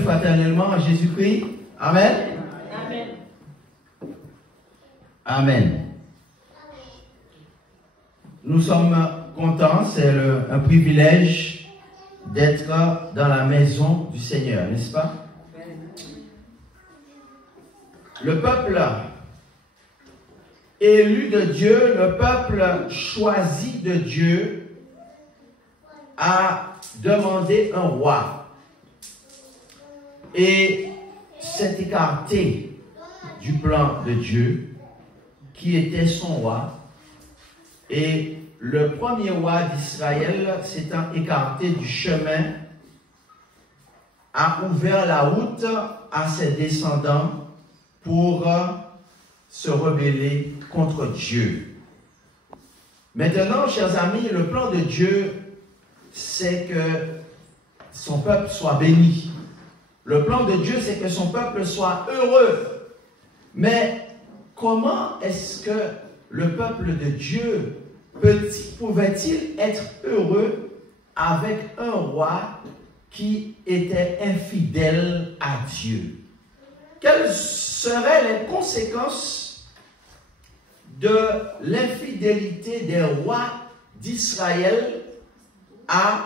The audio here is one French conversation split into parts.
Fraternellement à Jésus-Christ. Amen. Amen. Amen. Nous sommes contents, c'est un privilège d'être dans la maison du Seigneur, n'est-ce pas? Le peuple élu de Dieu, le peuple choisi de Dieu a demandé un roi. Et s'est écarté du plan de Dieu, qui était son roi. Et le premier roi d'Israël, s'étant écarté du chemin, a ouvert la route à ses descendants pour se rebeller contre Dieu. Maintenant, chers amis, le plan de Dieu, c'est que son peuple soit béni. Le plan de Dieu, c'est que son peuple soit heureux. Mais comment est-ce que le peuple de Dieu pouvait-il être heureux avec un roi qui était infidèle à Dieu? Quelles seraient les conséquences de l'infidélité des rois d'Israël à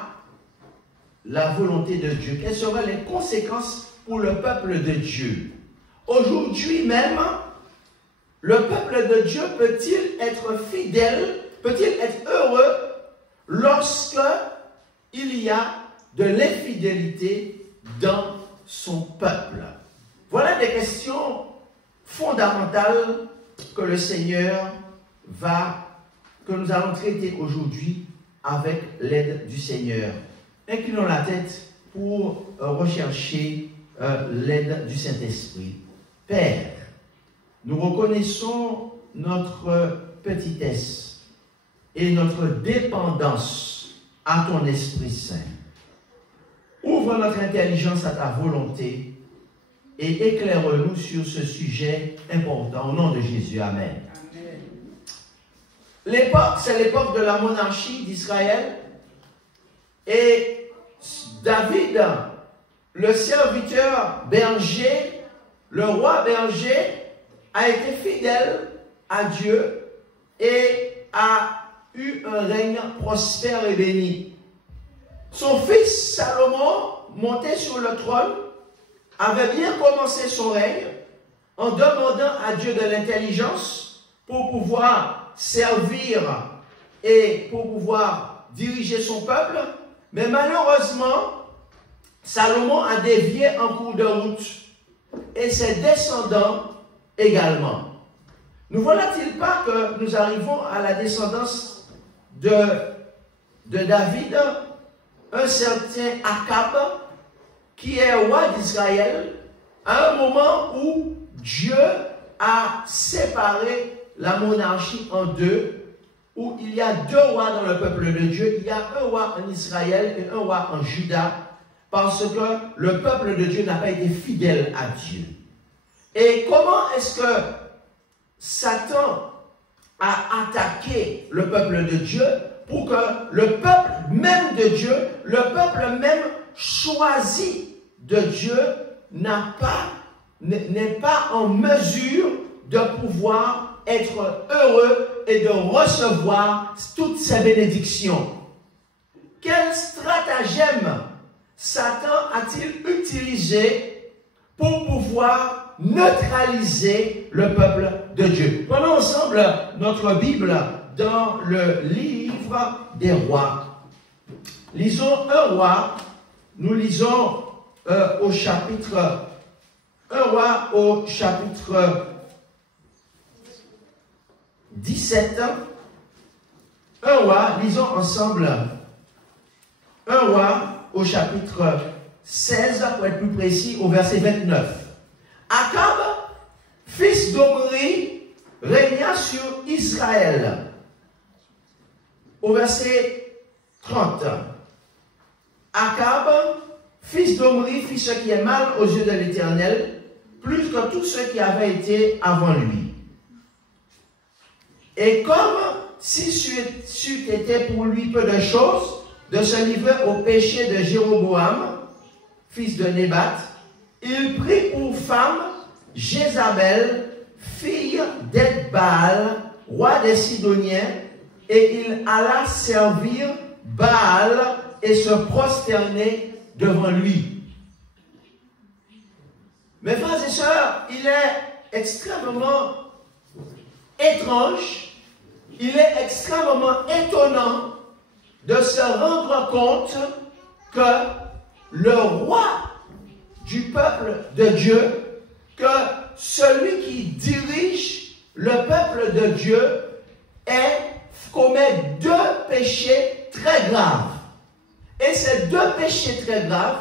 la volonté de Dieu? Quelles seraient les conséquences pour le peuple de Dieu? Aujourd'hui même, le peuple de Dieu peut-il être fidèle, peut-il être heureux lorsque il y a de l'infidélité dans son peuple? Voilà des questions fondamentales que le Seigneur que nous allons traiter aujourd'hui avec l'aide du Seigneur. Inclinons la tête pour rechercher l'aide du Saint-Esprit. Père, nous reconnaissons notre petitesse et notre dépendance à ton Esprit Saint. Ouvre notre intelligence à ta volonté et éclaire-nous sur ce sujet important. Au nom de Jésus, Amen. L'époque, c'est l'époque de la monarchie d'Israël. Et David, le serviteur berger, le roi berger, a été fidèle à Dieu et a eu un règne prospère et béni. Son fils Salomon, monté sur le trône, avait bien commencé son règne en demandant à Dieu de l'intelligence pour pouvoir servir et pour pouvoir diriger son peuple. Mais malheureusement, Salomon a dévié en cours de route et ses descendants également. Ne voilà-t-il pas que nous arrivons à la descendance de David, un certain Akab, qui est roi d'Israël, à un moment où Dieu a séparé la monarchie en deux, où il y a deux rois dans le peuple de Dieu. Il y a un roi en Israël et un roi en Juda, parce que le peuple de Dieu n'a pas été fidèle à Dieu. Et comment est-ce que Satan a attaqué le peuple de Dieu pour que le peuple même de Dieu, le peuple même choisi de Dieu, n'est pas en mesure de pouvoir être heureux et de recevoir toutes ces bénédictions? Quel stratagème Satan a-t-il utilisé pour pouvoir neutraliser le peuple de Dieu? Prenons ensemble notre Bible dans le livre des rois. Lisons un roi. Nous lisons au chapitre 17. Un roi, lisons ensemble. Un roi au chapitre 16, pour être plus précis, au verset 29. Akab, fils d'Omri, régna sur Israël. Au verset 30. Akab, fils d'Omri, fit ce qui est mal aux yeux de l'Éternel, plus que tous ceux qui avaient été avant lui. Et comme si c'eût été pour lui peu de choses de se livrer au péché de Jéroboam, fils de Nébat, il prit pour femme Jézabel, fille d'Ethbaal, roi des Sidoniens, et il alla servir Baal et se prosterner devant lui. Mes frères et sœurs, il est extrêmement étrange, il est extrêmement étonnant de se rendre compte que le roi du peuple de Dieu, que celui qui dirige le peuple de Dieu commet deux péchés très graves. Et ces deux péchés très graves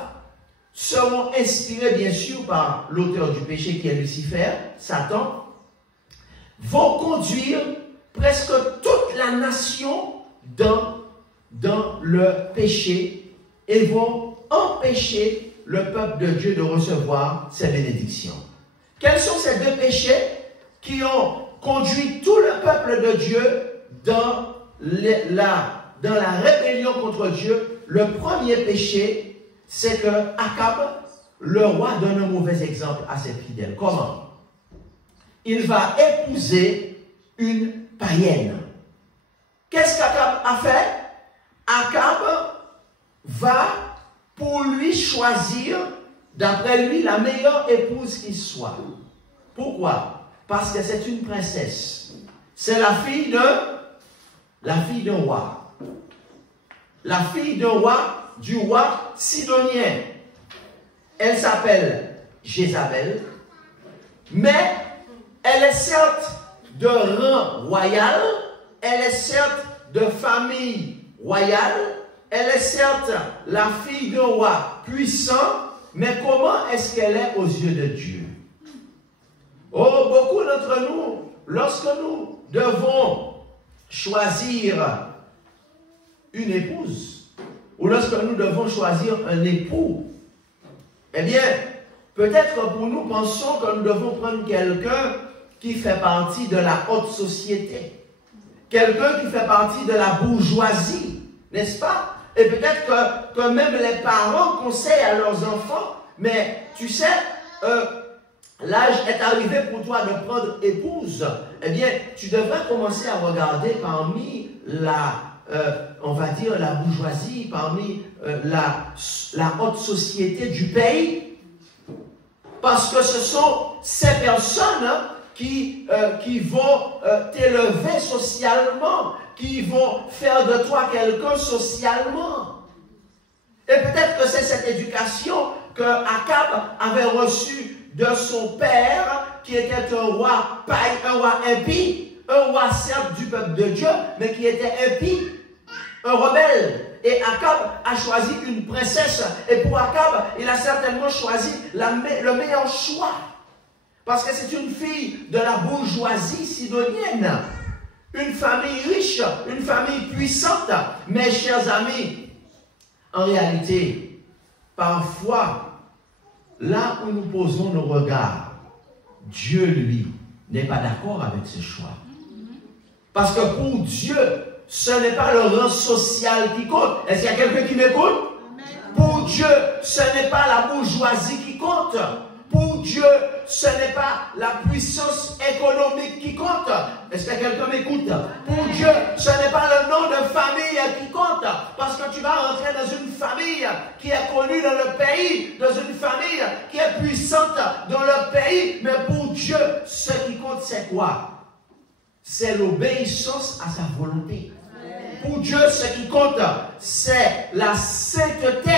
seront inspirés bien sûr par l'auteur du péché qui est Lucifer, Satan, vont conduire presque toute la nation dans le péché et vont empêcher le peuple de Dieu de recevoir ses bénédictions. Quels sont ces deux péchés qui ont conduit tout le peuple de Dieu dans la rébellion contre Dieu? Le premier péché, c'est que Akab, le roi, donne un mauvais exemple à ses fidèles. Comment? Il va épouser une païenne. Qu'est-ce qu'Akab a fait? Akab va pour lui choisir, d'après lui, la meilleure épouse qui soit. Pourquoi? Parce que c'est une princesse. C'est la fille d'un roi. La fille du roi sidonien. Elle s'appelle Jézabel, mais elle est certes de rang royal, elle est certes de famille royale, elle est certes la fille d'un roi puissant, mais comment est-ce qu'elle est aux yeux de Dieu? Oh, beaucoup d'entre nous, lorsque nous devons choisir une épouse, ou lorsque nous devons choisir un époux, eh bien, peut-être pour nous, pensons que nous devons prendre quelqu'un qui fait partie de la haute société, quelqu'un qui fait partie de la bourgeoisie, n'est-ce pas? Et peut-être que même les parents conseillent à leurs enfants, mais tu sais, l'âge est arrivé pour toi de prendre épouse, eh bien, tu devrais commencer à regarder parmi on va dire la bourgeoisie, parmi la haute société du pays, parce que ce sont ces personnes qui vont t'élever socialement, qui vont faire de toi quelqu'un socialement. Et peut-être que c'est cette éducation que Akab avait reçue de son père, qui était un roi impie, un roi certes du peuple de Dieu, mais qui était impie, un rebelle. Et Akab a choisi une princesse. Et pour Akab, il a certainement choisi le meilleur choix. Parce que c'est une fille de la bourgeoisie sidonienne. Une famille riche, une famille puissante. Mes chers amis, en réalité, parfois, là où nous posons nos regards, Dieu, lui, n'est pas d'accord avec ce choix. Parce que pour Dieu, ce n'est pas le rang social qui compte. Est-ce qu'il y a quelqu'un qui m'écoute? Pour Dieu, ce n'est pas la bourgeoisie qui compte. Pour Dieu, ce n'est pas la puissance économique qui compte. Est-ce que quelqu'un m'écoute? Pour Dieu, ce n'est pas le nom de famille qui compte. Parce que tu vas rentrer dans une famille qui est connue dans le pays, dans une famille qui est puissante dans le pays. Mais pour Dieu, ce qui compte, c'est quoi? C'est l'obéissance à sa volonté. Pour Dieu, ce qui compte, c'est la sainteté.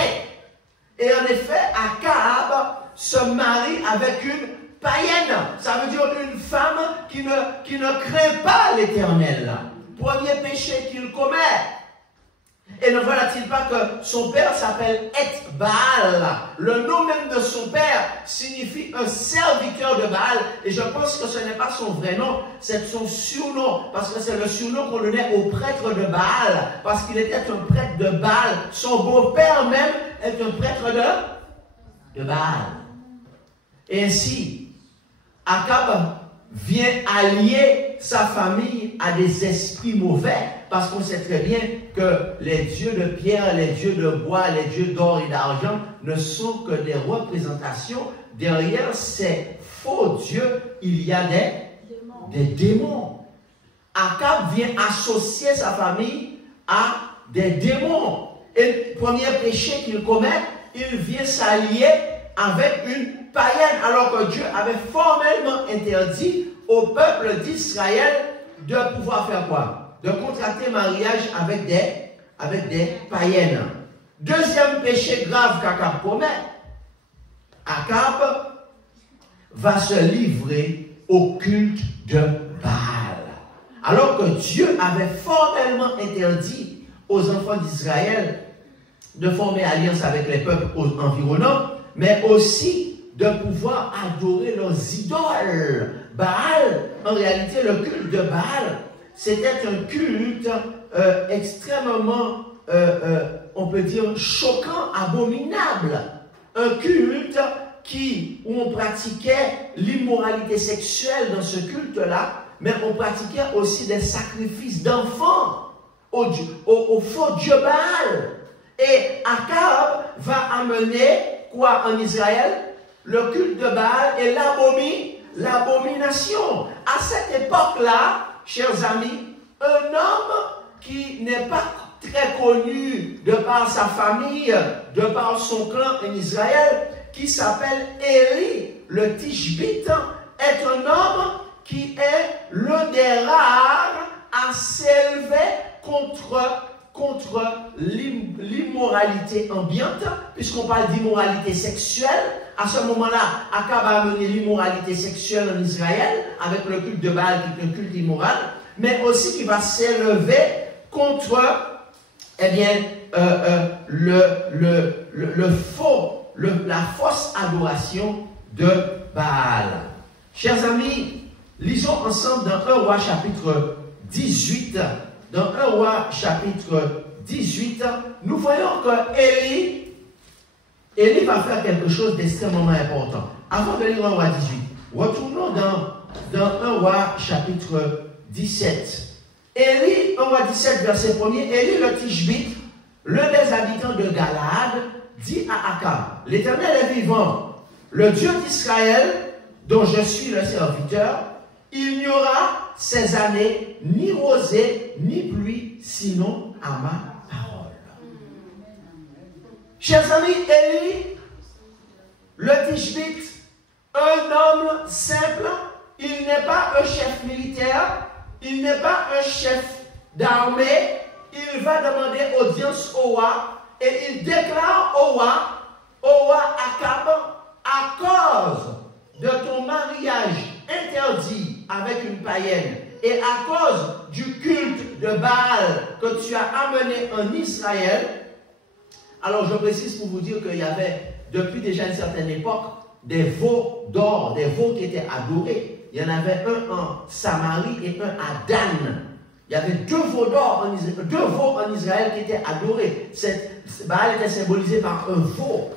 Et en effet, Akab se marie avec une païenne. Ça veut dire une femme qui ne craint pas l'Éternel. Premier péché qu'il commet. Et ne voilà-t-il pas que son père s'appelle Ethbaal? Le nom même de son père signifie un serviteur de Baal. Et je pense que ce n'est pas son vrai nom, c'est son surnom. Parce que c'est le surnom qu'on donnait au prêtre de Baal. Parce qu'il était un prêtre de Baal. Son beau-père même est un prêtre de Baal. Et ainsi, Akab vient allier sa famille à des esprits mauvais, parce qu'on sait très bien que les dieux de pierre, les dieux de bois, les dieux d'or et d'argent ne sont que des représentations. Derrière ces faux dieux, il y a des démons. Akab vient associer sa famille à des démons. Et le premier péché qu'il commet, il vient s'allier avec une païenne, alors que Dieu avait formellement interdit au peuple d'Israël de pouvoir faire quoi? De contracter mariage avec des païennes. Deuxième péché grave qu'Akab commet, Akab va se livrer au culte de Baal. Alors que Dieu avait formellement interdit aux enfants d'Israël de former alliance avec les peuples environnants, mais aussi de pouvoir adorer leurs idoles. Baal, en réalité, le culte de Baal, c'était un culte extrêmement, on peut dire, choquant, abominable. Un culte où on pratiquait l'immoralité sexuelle dans ce culte-là, mais on pratiquait aussi des sacrifices d'enfants au faux Dieu Baal. Et Akab va amener quoi en Israël? Le culte de Baal et l'abomination. À cette époque-là, chers amis, un homme qui n'est pas très connu de par sa famille, de par son clan en Israël, qui s'appelle Élie, le Tishbite, est un homme qui est l'un des rares à s'élever contre l'immoralité ambiante, puisqu'on parle d'immoralité sexuelle. À ce moment-là, Akab a amené l'immoralité sexuelle en Israël, avec le culte de Baal, qui est un culte immoral, mais aussi qui va s'élever contre, eh bien, la fausse adoration de Baal. Chers amis, lisons ensemble dans 1 Roi chapitre 18. Dans 1 Roi chapitre 18, nous voyons que Élie va faire quelque chose d'extrêmement important. Avant de lire 1 Roi 18, retournons dans 1 Roi chapitre 17. Élie, 1 Roi 17, verset 1er, Élie le Tishbite, l'un des habitants de Galaad, dit à Akab, l'Éternel est vivant, le Dieu d'Israël, dont je suis le serviteur, il n'y aura ces années ni rosée ni pluie, sinon à ma parole. Chers amis, Élie, le Tishbite, un homme simple, il n'est pas un chef militaire, il n'est pas un chef d'armée, il va demander audience au roi et il déclare au roi Akab, à cause de ton mariage interdit avec une païenne et à cause du culte de Baal que tu as amené en Israël. Alors je précise pour vous dire qu'il y avait depuis déjà une certaine époque des veaux d'or, des veaux qui étaient adorés. Il y en avait un en Samarie et un à Dan. Il y avait deux veaux en Israël qui étaient adorés. Baal était symbolisé par un veau.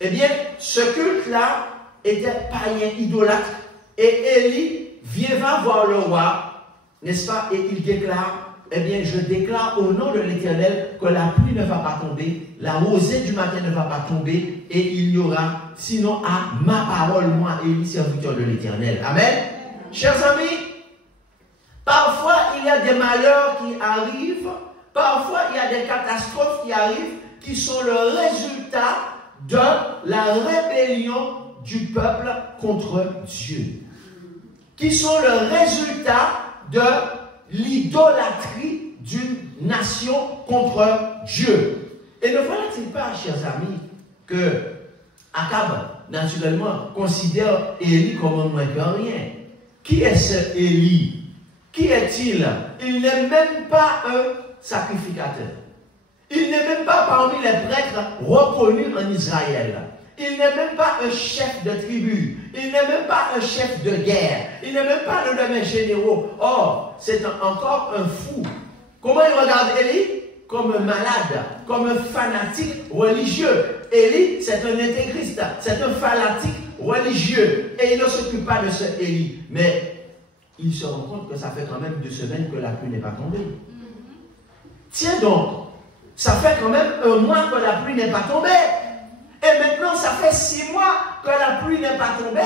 Eh bien, ce culte-là était païen, idolâtre. Et Élie va voir le roi, n'est-ce pas, et il déclare, eh bien, je déclare au nom de l'Éternel que la pluie ne va pas tomber, la rosée du matin ne va pas tomber, et il n'y aura, sinon à ma parole, moi, Élie, serviteur de l'Éternel. Amen. Chers amis, parfois il y a des malheurs qui arrivent, parfois il y a des catastrophes qui arrivent, qui sont le résultat de la rébellion du peuple contre Dieu, qui sont le résultat de l'idolâtrie d'une nation contre Dieu. Et ne voilà-t-il pas, chers amis, que Akab, naturellement, considère Élie comme un moins que rien. Qui est ce Élie? Qui est-il? Il n'est même pas un sacrificateur. Il n'est même pas parmi les prêtres reconnus en Israël. Il n'est même pas un chef de tribu. Il n'est même pas un chef de guerre. Il n'est même pas l'un de mes généraux. Or, c'est encore un fou. Comment il regarde Élie? Comme un malade, comme un fanatique religieux. Élie, c'est un intégriste, c'est un fanatique religieux. Et il ne s'occupe pas de ce Élie. Mais il se rend compte que ça fait quand même 2 semaines que la pluie n'est pas tombée. Tiens donc, ça fait quand même 1 mois que la pluie n'est pas tombée. Et maintenant, ça fait 6 mois que la pluie n'est pas tombée.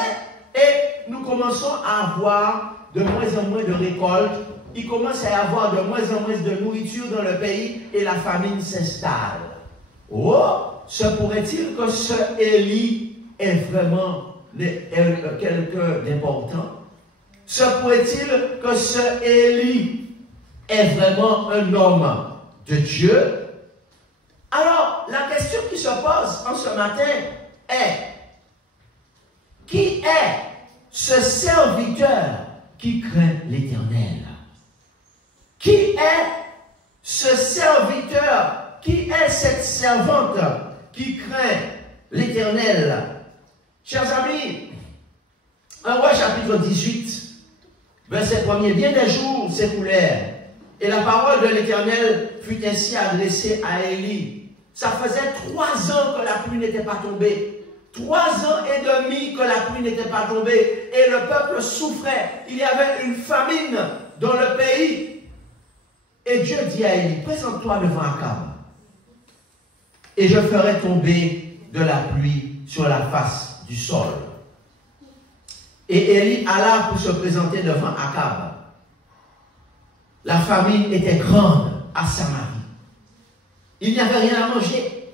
Et nous commençons à avoir de moins en moins de récoltes. Il commence à y avoir de moins en moins de nourriture dans le pays et la famine s'installe. Oh, se pourrait-il que ce Élie est vraiment quelqu'un d'important? Se pourrait-il que ce Élie est vraiment un homme de Dieu? Alors, la question qui se pose en ce matin est: qui est ce serviteur qui craint l'Éternel? Qui est ce serviteur? Qui est cette servante qui craint l'Éternel? Chers amis, 1 Roi chapitre 18, verset 1er, bien des jours s'écoulèrent, et la parole de l'Éternel fut ainsi adressée à Élie. Ça faisait 3 ans que la pluie n'était pas tombée. 3 ans et demi que la pluie n'était pas tombée. Et le peuple souffrait. Il y avait une famine dans le pays. Et Dieu dit à Élie: présente-toi devant Akab, et je ferai tomber de la pluie sur la face du sol. Et Élie alla pour se présenter devant Akab. La famine était grande à Samarie. Il n'y avait rien à manger.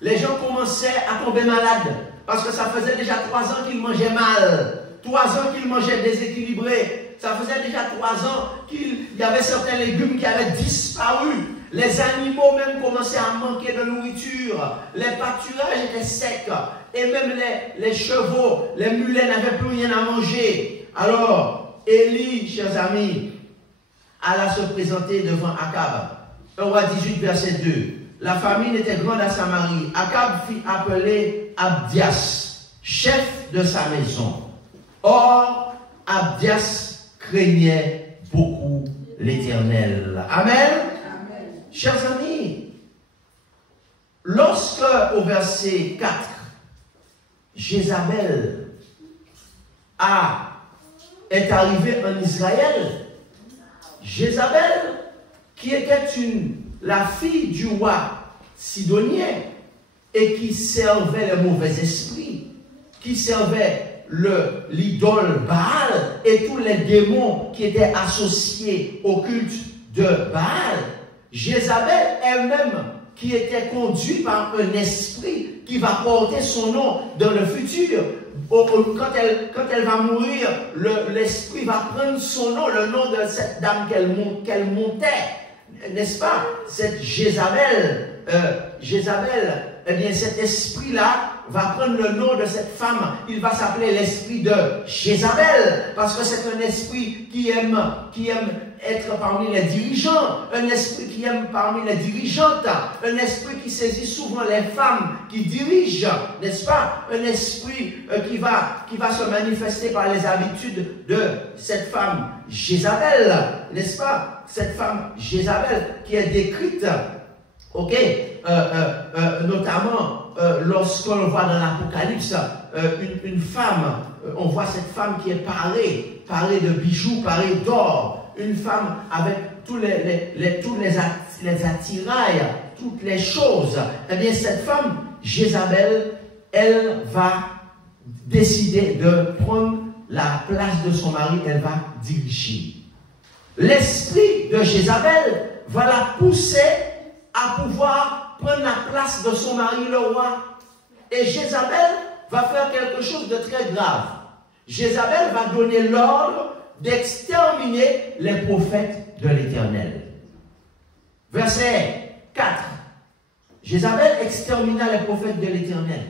Les gens commençaient à tomber malades parce que ça faisait déjà 3 ans qu'ils mangeaient mal. 3 ans qu'ils mangeaient déséquilibrés. Ça faisait déjà 3 ans qu'il y avait certains légumes qui avaient disparu. Les animaux même commençaient à manquer de nourriture. Les pâturages étaient secs. Et même les chevaux, les mulets n'avaient plus rien à manger. Alors, Élie, chers amis, alla se présenter devant Akab. 1 Roi 18, verset 2. La famine était grande à Samarie. Akab fit appeler Abdias, chef de sa maison. Or, Abdias craignait beaucoup l'Éternel. Amen. Amen. Chers amis, lorsque au verset 4, Jézabel est arrivée en Israël, Jézabel, qui était la fille du roi sidonien et qui servait les mauvais esprits, qui servait l'idole Baal et tous les démons qui étaient associés au culte de Baal. Jézabel elle-même, qui était conduite par un esprit qui va porter son nom dans le futur. Quand elle va mourir, l'esprit va prendre son nom, le nom de cette dame qu'elle montait. N'est-ce pas? Cette Jézabel, eh bien cet esprit-là va prendre le nom de cette femme. Il va s'appeler l'esprit de Jézabel, parce que c'est un esprit qui aime être parmi les dirigeants, un esprit qui aime parmi les dirigeantes, un esprit qui saisit souvent les femmes qui dirigent, n'est-ce pas? Un esprit qui va se manifester par les habitudes de cette femme Jézabel, n'est-ce pas? Cette femme Jézabel qui est décrite, ok, notamment lorsqu'on voit dans l'Apocalypse une femme, on voit cette femme qui est parée de bijoux, parée d'or, une femme avec tous les attirails, toutes les choses. Eh bien, cette femme, Jézabel, elle va décider de prendre la place de son mari, elle va diriger. L'esprit de Jézabel va la pousser à pouvoir prendre la place de son mari, le roi. Et Jézabel va faire quelque chose de très grave. Jézabel va donner l'ordre d'exterminer les prophètes de l'Éternel. Verset 4. Jézabel extermina les prophètes de l'Éternel.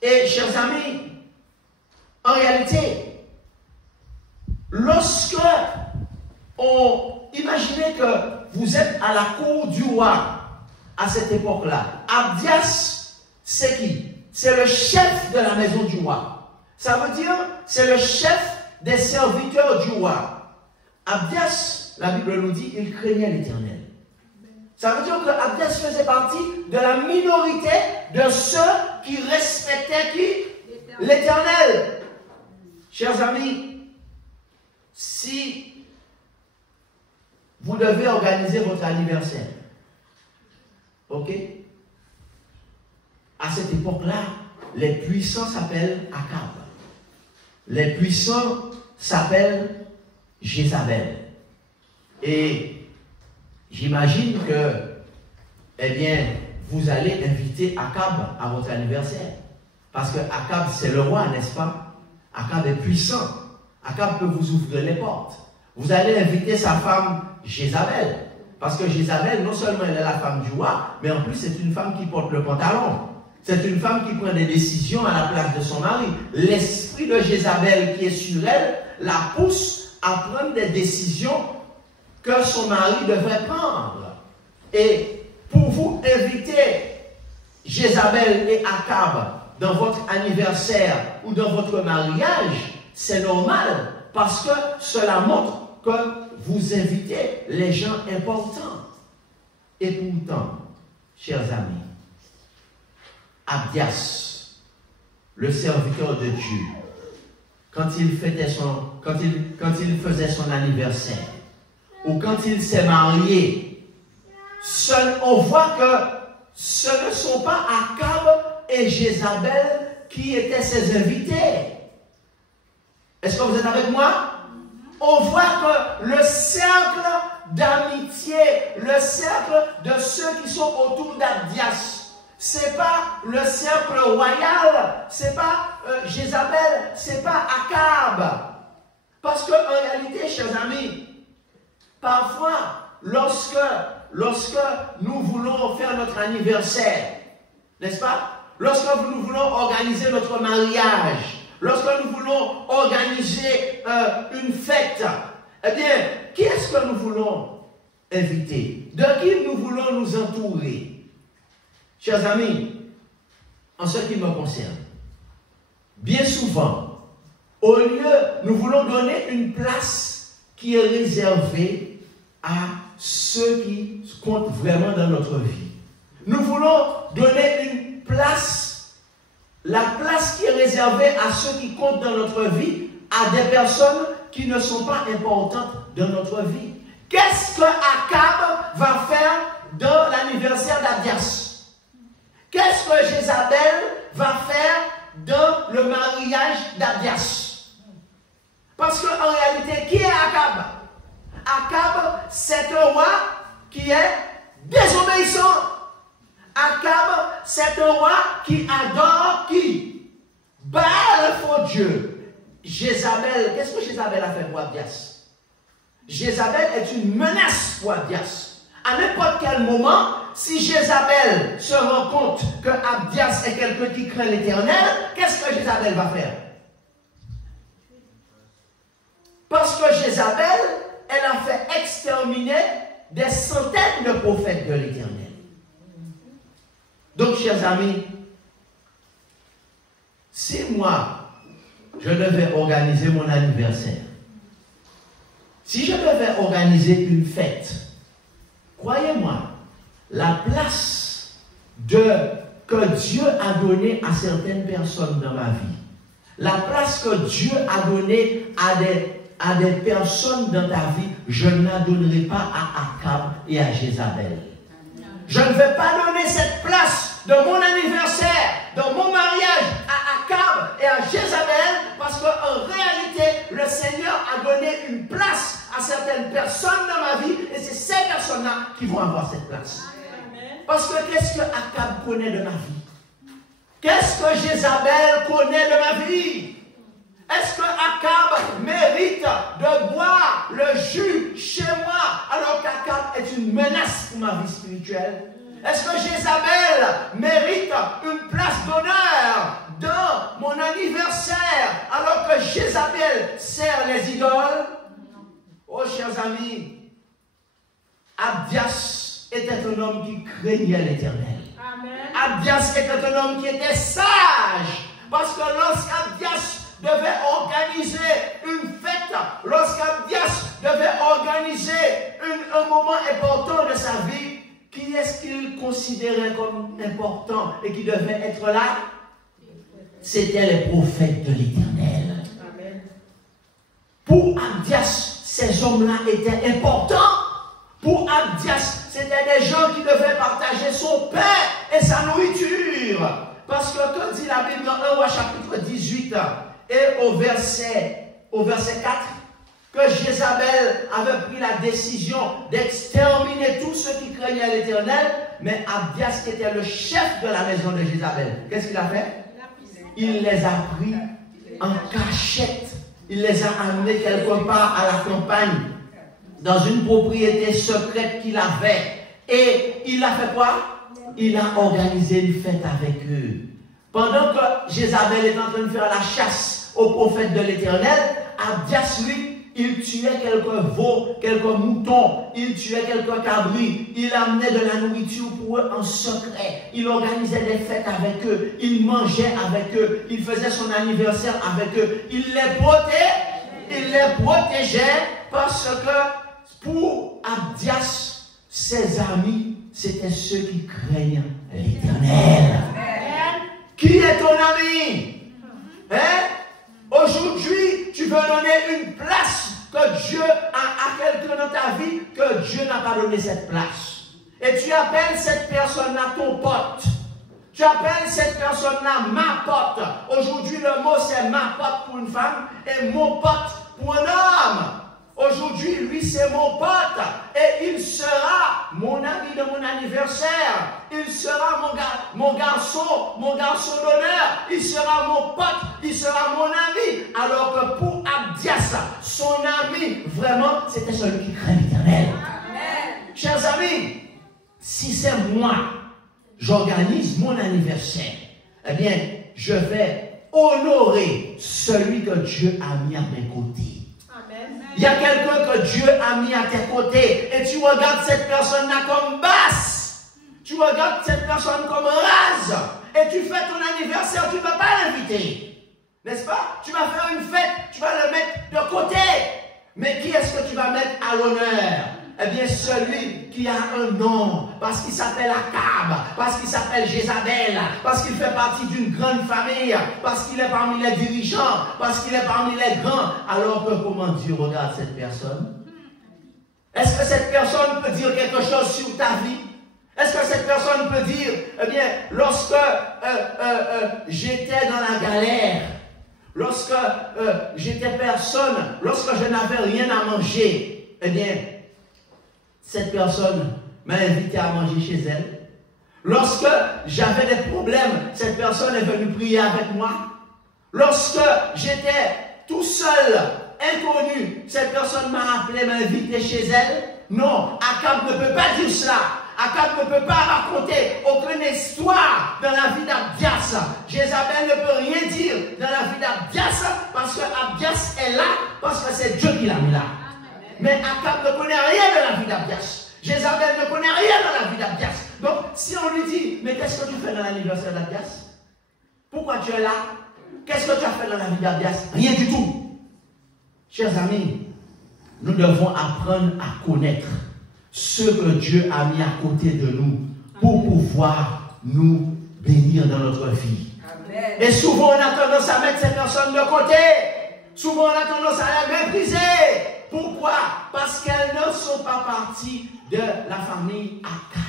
Et, chers amis, en réalité, lorsque imaginez que vous êtes à la cour du roi à cette époque-là, Abdias, c'est qui? C'est le chef de la maison du roi. Ça veut dire, c'est le chef des serviteurs du roi. Abdias, la Bible nous dit, il craignait l'Éternel. Ça veut dire que Abdias faisait partie de la minorité de ceux qui respectaient qui? L'Éternel. Chers amis, si vous devez organiser votre anniversaire, ok? À cette époque-là, les puissants s'appellent Akab. Les puissants s'appellent Jézabel. Et j'imagine que, eh bien, vous allez inviter Akab à votre anniversaire. Parce que Akab, c'est le roi, n'est-ce pas? Akab est puissant. Akab peut vous ouvrir les portes. Vous allez inviter sa femme Jézabel. Parce que Jézabel, non seulement elle est la femme du roi, mais en plus c'est une femme qui porte le pantalon. C'est une femme qui prend des décisions à la place de son mari. L'esprit de Jézabel qui est sur elle la pousse à prendre des décisions que son mari devrait prendre. Et pour vous inviter Jézabel et Akab dans votre anniversaire ou dans votre mariage, c'est normal parce que cela montre que vous invitez les gens importants. Et pourtant, chers amis, Abdias, le serviteur de Dieu, quand il faisait son anniversaire, ou quand il s'est marié, on voit que ce ne sont pas Akab et Jézabel qui étaient ses invités. Est-ce que vous êtes avec moi? On voit que le cercle d'amitié, le cercle de ceux qui sont autour d'Abdias, ce n'est pas le cercle royal, ce n'est pas Jézabel, ce n'est pas Akab. Parce qu'en réalité, chers amis, parfois, lorsque nous voulons faire notre anniversaire, n'est-ce pas? Lorsque nous voulons organiser notre mariage, lorsque nous voulons organiser une fête, eh bien, qui est-ce que nous voulons inviter? De qui nous voulons nous entourer? Chers amis, en ce qui me concerne, bien souvent, au lieu, nous voulons donner une place qui est réservée à ceux qui comptent vraiment dans notre vie. Nous voulons donner une place, la place qui est réservée à ceux qui comptent dans notre vie, à des personnes qui ne sont pas importantes dans notre vie. Qu'est-ce que Akab va faire dans l'anniversaire d'Abdias? Qu'est-ce que Jézabel va faire dans le mariage d'Abdias? Parce qu'en réalité, qui est Akab? Akab, c'est un roi qui est désobéissant. Akab, c'est un roi qui adore qui? Baal, le faux Dieu. Jézabel, qu'est-ce que Jézabel a fait pour Abdias? Jézabel est une menace pour Abdias. À n'importe quel moment, si Jézabel se rend compte que Abdias est quelqu'un qui craint l'Éternel, qu'est-ce que Jézabel va faire? Parce que Jézabel, elle a fait exterminer des centaines de prophètes de l'Éternel. Donc, chers amis, si moi, je devais organiser mon anniversaire, si je devais organiser une fête, croyez-moi, la place que Dieu a donnée à certaines personnes dans ma vie, la place que Dieu a donnée à des personnes dans ta vie, je ne la donnerai pas à Akab et à Jézabel. Je ne vais pas donner cette place de mon anniversaire, de mon mariage à Akab et à Jézabel, parce qu'en réalité, le Seigneur a donné une place à certaines personnes dans ma vie, et c'est ces personnes-là qui vont avoir cette place. Parce que qu'est-ce que Akab connaît de ma vie? Qu'est-ce que Jézabel connaît de ma vie? Est-ce que Akab mérite de boire le jus chez moi alors qu'Akab est une menace pour ma vie spirituelle? Est-ce que Jézabel mérite une place d'honneur dans mon anniversaire alors que Jézabel sert les idoles? Oh, chers amis, Abdias était un homme qui craignait l'Éternel. Abdias était un homme qui était sage, parce que lorsqu'Abdias devait organiser une fête, lorsqu'Abdias devait organiser un moment important de sa vie, qui est-ce qu'il considérait comme important et qui devait être là? C'était les prophètes de l'Éternel. Pour Abdias, ces hommes-là étaient importants. Pour Abdias, c'était des gens qui devaient partager son pain et sa nourriture. Parce que quand dit la Bible dans 1 Roi chapitre 18 et au verset 4, que Jézabel avait pris la décision d'exterminer tous ceux qui craignaient l'Éternel, mais Abdias, qui était le chef de la maison de Jézabel, qu'est-ce qu'il a fait? Il les a pris en cachette. Il les a amenés quelque part à la campagne, dans une propriété secrète qu'il avait. Et il a fait quoi? Il a organisé une fête avec eux. Pendant que Jézabel est en train de faire la chasse aux prophètes de l'Éternel, Abdias, lui, il tuait quelques veaux, quelques moutons, il tuait quelques cabris, il amenait de la nourriture pour eux en secret, il organisait des fêtes avec eux, il mangeait avec eux, il faisait son anniversaire avec eux, il les protégeait parce que pour Abdias, ses amis, c'était ceux qui craignent l'Éternel. Qui est ton ami? Hein? Aujourd'hui, tu veux donner une place que Dieu a à quelqu'un dans ta vie, que Dieu n'a pas donné cette place. Et tu appelles cette personne-là ton pote. Tu appelles cette personne-là ma pote. Aujourd'hui, le mot c'est ma pote pour une femme et mon pote pour un homme. Aujourd'hui, lui, c'est mon pote et il sera mon ami de mon anniversaire. Il sera mon garçon d'honneur. Il sera mon pote, il sera mon ami. Alors que pour Abdias, son ami, vraiment, c'était celui qui craint l'Éternel. Chers amis, si c'est moi, j'organise mon anniversaire, eh bien, je vais honorer celui que Dieu a mis à mes côtés. Il y a quelqu'un que Dieu a mis à tes côtés et tu regardes cette personne-là comme basse. Tu regardes cette personne comme rase. Et tu fais ton anniversaire, tu ne vas pas l'inviter. N'est-ce pas? Tu vas faire une fête, tu vas le mettre de côté. Mais qui est-ce que tu vas mettre à l'honneur? Eh bien, celui qui a un nom, parce qu'il s'appelle Akab, parce qu'il s'appelle Jézabel, parce qu'il fait partie d'une grande famille, parce qu'il est parmi les dirigeants, parce qu'il est parmi les grands. Alors que comment Dieu regarde cette personne? Est-ce que cette personne peut dire quelque chose sur ta vie? Est-ce que cette personne peut dire, eh bien, lorsque j'étais dans la galère, lorsque j'étais personne, lorsque je n'avais rien à manger, eh bien, cette personne m'a invité à manger chez elle. Lorsque j'avais des problèmes, cette personne est venue prier avec moi. Lorsque j'étais tout seul, inconnu, cette personne m'a appelé, m'a invité chez elle. Non, Akab ne peut pas dire cela. Akab ne peut pas raconter aucune histoire dans la vie d'Abdias. Jézabel ne peut rien dire dans la vie d'Abdias parce que Abdias est là, parce que c'est Dieu qui l'a mis là. Mais Akab ne connaît rien de la vie d'Abdias. Jézabel ne connaît rien dans la vie d'Abdias. Donc, si on lui dit, mais qu'est-ce que tu fais dans l'anniversaire d'Abdias? Pourquoi tu es là? Qu'est-ce que tu as fait dans la vie d'Abdias? Rien du tout. Chers amis, nous devons apprendre à connaître ce que Dieu a mis à côté de nous pour pouvoir nous bénir dans notre vie. Amen. Et souvent, on a tendance à mettre ces personnes de côté. Souvent, on a tendance à les mépriser. Pourquoi? Parce qu'elles ne sont pas parties de la famille Akab.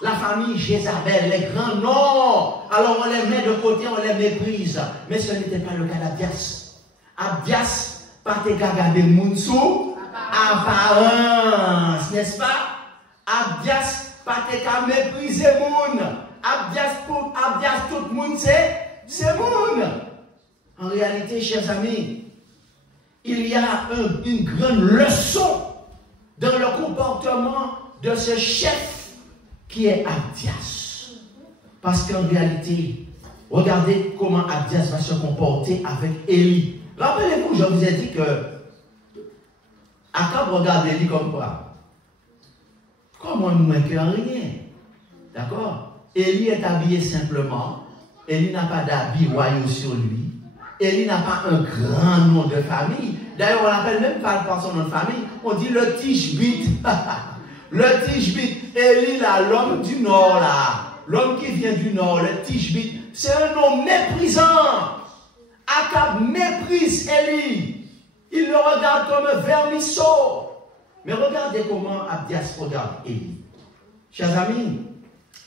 La famille Jézabel, les grands noms. Alors on les met de côté, on les méprise. Mais ce n'était pas le cas d'Abdias. Abdias, pas te gagade mounsou, apparence, n'est-ce pas? Abdias, pas te mépriser moun. Abdias, tout le monde c'est moun. En réalité, chers amis, il y a une grande leçon dans le comportement de ce chef qui est Abdias. Parce qu'en réalité, regardez comment Abdias va se comporter avec Élie. Rappelez-vous, je vous ai dit que Akab regarde Élie comme quoi? Comme un moins que rien. D'accord? Élie est habillé simplement. Élie n'a pas d'habit royaux sur lui. Élie n'a pas un grand nom de famille. D'ailleurs, on l'appelle même pas par son nom de famille. On dit le Tishbite. Le Tishbite. Élie, là, l'homme du Nord, là. L'homme qui vient du Nord, le Tishbite. C'est un nom méprisant. Akab méprise Élie. Il le regarde comme un vermisseau. Mais regardez comment Abdias regarde Élie. Chers amis,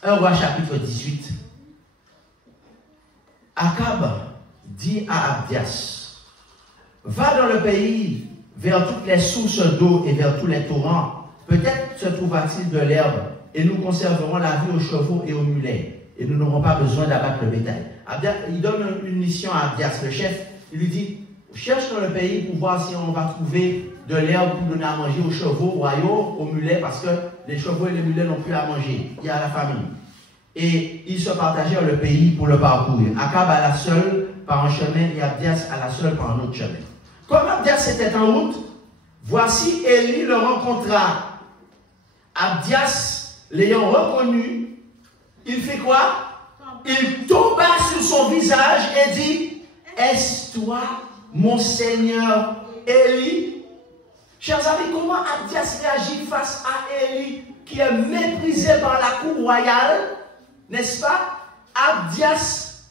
1 Roi chapitre 18. Akab dit à Abdias, va dans le pays vers toutes les sources d'eau et vers tous les torrents. Peut-être se trouvera-t-il de l'herbe et nous conserverons la vie aux chevaux et aux mulets. Et nous n'aurons pas besoin d'abattre le bétail. Abdias, il donne une mission à Abdias, le chef. Il lui dit, cherche dans le pays pour voir si on va trouver de l'herbe pour donner à manger aux chevaux, aux royaux, aux mulets, parce que les chevaux et les mulets n'ont plus à manger. Il y a la famine. Et ils se partagèrent le pays pour le parcourir. Akab alla seul par un chemin et Abdias alla seul par un autre chemin. Comme Abdias était en route, voici Élie le rencontra. Abdias, l'ayant reconnu, il fait quoi? Il tomba sur son visage et dit, est-ce toi, mon Seigneur Élie? Chers amis, comment Abdias réagit face à Élie qui est méprisé par la cour royale? N'est-ce pas? Abdias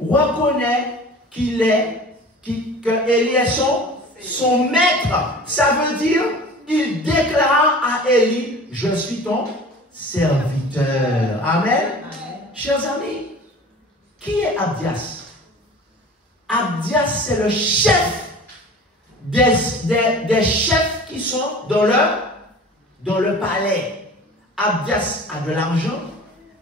reconnaît que Élie est son maître. Ça veut dire, il déclare à Élie, je suis ton serviteur. Amen. Chers amis, qui est Abdias? Abdias, c'est le chef des chefs qui sont dans le palais. Abdias a de l'argent.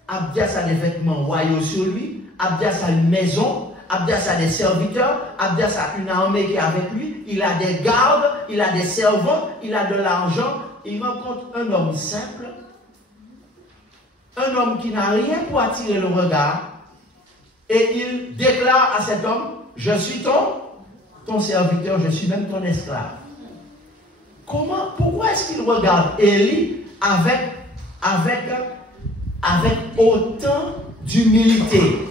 Abdias a des vêtements royaux sur lui. Abdias a une maison. Abdias a des serviteurs. Abdias a une armée qui est avec lui. Il a des gardes. Il a des servants. Il a de l'argent. Il rencontre un homme simple. Un homme qui n'a rien pour attirer le regard. Et il déclare à cet homme, je suis ton serviteur, je suis même ton esclave. Pourquoi est-ce qu'il regarde Élie avec autant d'humilité?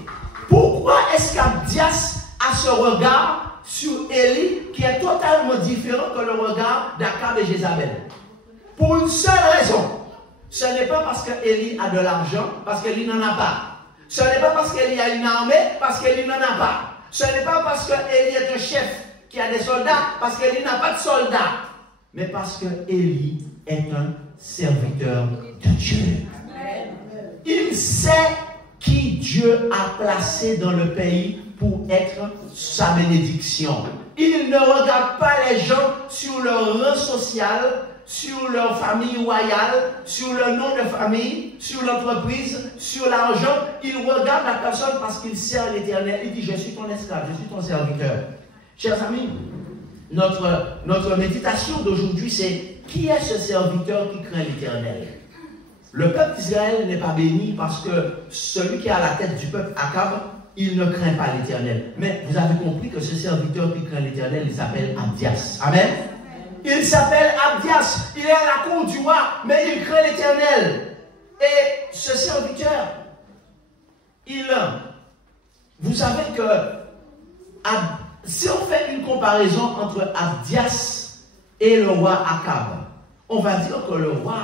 Pourquoi est-ce qu'Abdias a ce regard sur Élie qui est totalement différent que le regard d'Akab et Jézabel? Pour une seule raison. Ce n'est pas parce qu'Élie a de l'argent, parce qu'Élie n'en a pas. Ce n'est pas parce qu'Élie a une armée, parce qu'Élie n'en a pas. Ce n'est pas parce qu'Élie est un chef qui a des soldats, parce qu'Élie n'a pas de soldats. Mais parce qu'Élie est un serviteur de Dieu. Il sait qui Dieu a placé dans le pays pour être sa bénédiction. Il ne regarde pas les gens sur leur rang social, sur leur famille royale, sur leur nom de famille, sur l'entreprise, sur l'argent. Il regarde la personne parce qu'il sert l'Éternel. Il dit, je suis ton esclave, je suis ton serviteur. Chers amis, notre méditation d'aujourd'hui, c'est qui est ce serviteur qui craint l'Éternel? Le peuple d'Israël n'est pas béni parce que celui qui est à la tête du peuple, Akab, il ne craint pas l'Éternel. Mais vous avez compris que ce serviteur qui craint l'Éternel, il s'appelle Abdias. Amen. Il s'appelle Abdias. Il est à la cour du roi, mais il craint l'Éternel. Et ce serviteur, vous savez que si on fait une comparaison entre Abdias et le roi Akab, on va dire que le roi